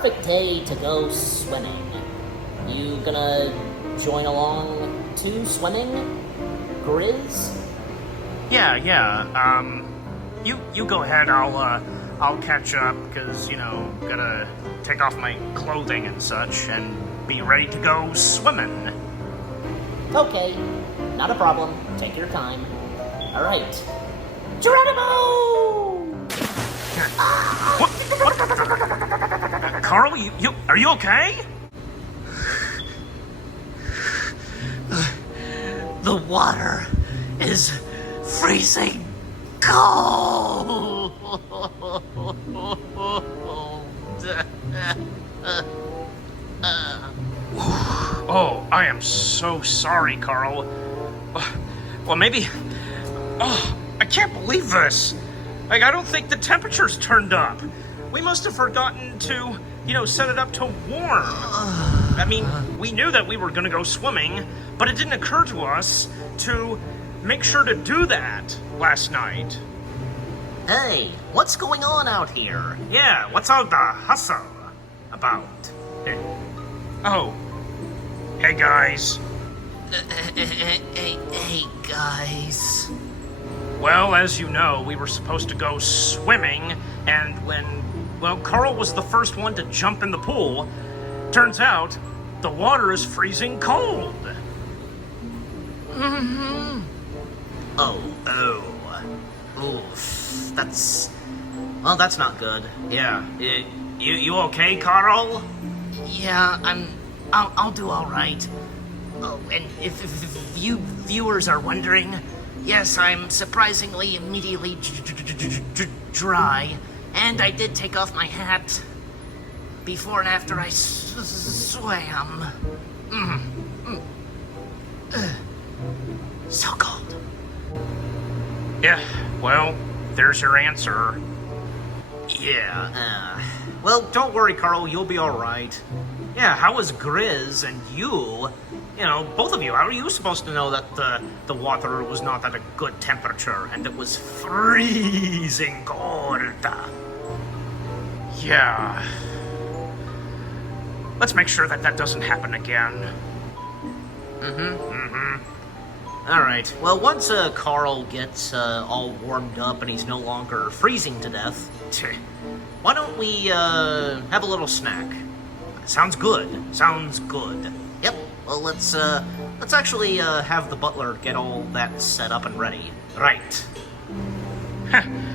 perfect day to go swimming. You gonna join along too swimming, Grizz? Yeah. You go ahead. I'll catch up because gotta take off my clothing and such and be ready to go swimming. Okay, not a problem. Take your time. All right, Geronimo! Carl, you are you okay? The water is freezing cold. Oh, I am so sorry, Carl. Well, maybe. Oh, I can't believe this. Like, I don't think the temperature's turned up. We must have forgotten to, set it up to warm. I mean, we knew that we were gonna go swimming, but it didn't occur to us to make sure to do that last night. Hey, what's going on out here? Yeah, what's all the hustle about? Oh, hey guys. Hey, guys. Well, as you know, we were supposed to go swimming, and Carl was the first one to jump in the pool, turns out the water is freezing cold. Oof, that's not good. Yeah, you okay, Carl? Yeah, I'll do all right. Oh, and if you viewers are wondering, yes, I'm surprisingly immediately dry, and I did take off my hat before and after I swam. So cold. Yeah, well, there's your answer. Yeah, well, don't worry, Carl, you'll be alright. Yeah, how was Grizz and you? Both of you, how are you supposed to know that the water was not at a good temperature and it was freezing cold? Yeah. Let's make sure that doesn't happen again. Alright, well, once Carl gets all warmed up and he's no longer freezing to death, why don't we have a little snack? Sounds good. Sounds good. Yep, well, let's actually have the butler get all that set up and ready. Right.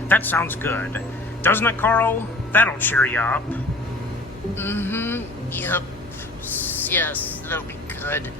That sounds good. Doesn't it, Carl? That'll cheer you up. Yep. Yes, that'll be good.